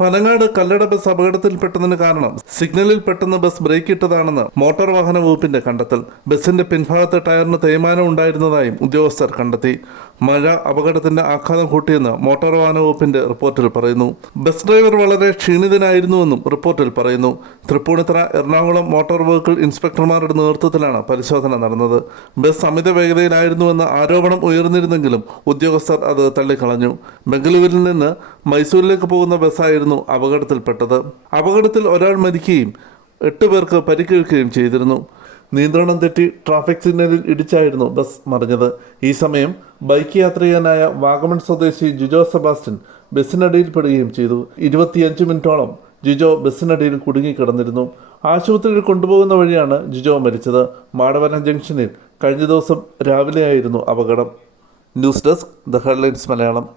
Panangad Kallada bus അപകടത്തിൽപ്പെട്ടതിന് കാരണം സിഗ്നലിൽ പെട്ടെന്ന് ബസ് ബ്രേക്ക് ഇട്ടതാണെന്ന് മോട്ടോർ വാഹന വകുപ്പിന്റെ കണ്ടെത്തൽ. ബസിന്റെ പിൻഭാഗത്തെ ടയറിന് തേയ്മാനം ഉണ്ടായിരുന്നതായും ഉദ്യോഗസ്ഥർ കണ്ടെത്തി. മഴ അപകടത്തിന്റെ ആഘാതം കൂട്ടിയെന്ന് മോട്ടോർ വാഹന വകുപ്പിന്റെ റിപ്പോർട്ടിൽ പറയുന്നു. ബസ് ഡ്രൈവർ വളരെ ക്ഷീണിതനായിരുന്നുവെന്നും റിപ്പോർട്ടിൽ പറയുന്നു. തൃപ്പൂണിത്തറ എറണാകുളം മോട്ടോർ വെഹിക്കിൾ ഇൻസ്പെക്ടർമാരുടെ നേതൃത്വത്തിലാണ് പരിശോധന നടന്നത്. ബസ് അമിത വേഗതയിലായിരുന്നുവെന്ന ആരോപണം ഉയർന്നിരുന്നെങ്കിലും ഉദ്യോഗസ്ഥർ അത് തള്ളിക്കളഞ്ഞു. ബംഗളൂരുവിൽ നിന്ന് മൈസൂരിലേക്ക് പോകുന്ന ബസ്സായിരുന്നു അപകടത്തിൽപ്പെട്ടത്. അപകടത്തിൽ ഒരാൾ മരിക്കുകയും എട്ട് പേർക്ക് പരിക്കേൽക്കുകയും ചെയ്തിരുന്നു. നിയന്ത്രണം തെറ്റി ട്രാഫിക് സിഗ്നലിൽ ഇടിച്ചായിരുന്നു ബസ് മറിഞ്ഞത്. ഈ സമയം ബൈക്ക് യാത്രികനായ വാഗമൺ സ്വദേശി ജുജോ സെബാസ്റ്റ്യൻ ബസ്സിനടിയിൽപ്പെടുകയും ചെയ്തു. ഇരുപത്തിയഞ്ച് മിനിറ്റോളം ജിജോ ബസ്സിനടിയിൽ കുടുങ്ങിക്കിടന്നിരുന്നു. ആശുപത്രിയിൽ കൊണ്ടുപോകുന്ന വഴിയാണ് ജിജോ മരിച്ചത്. മാടവനം ജംഗ്ഷനിൽ കഴിഞ്ഞ ദിവസം രാവിലെയായിരുന്നു അപകടം. News desk the headlines Malayalam.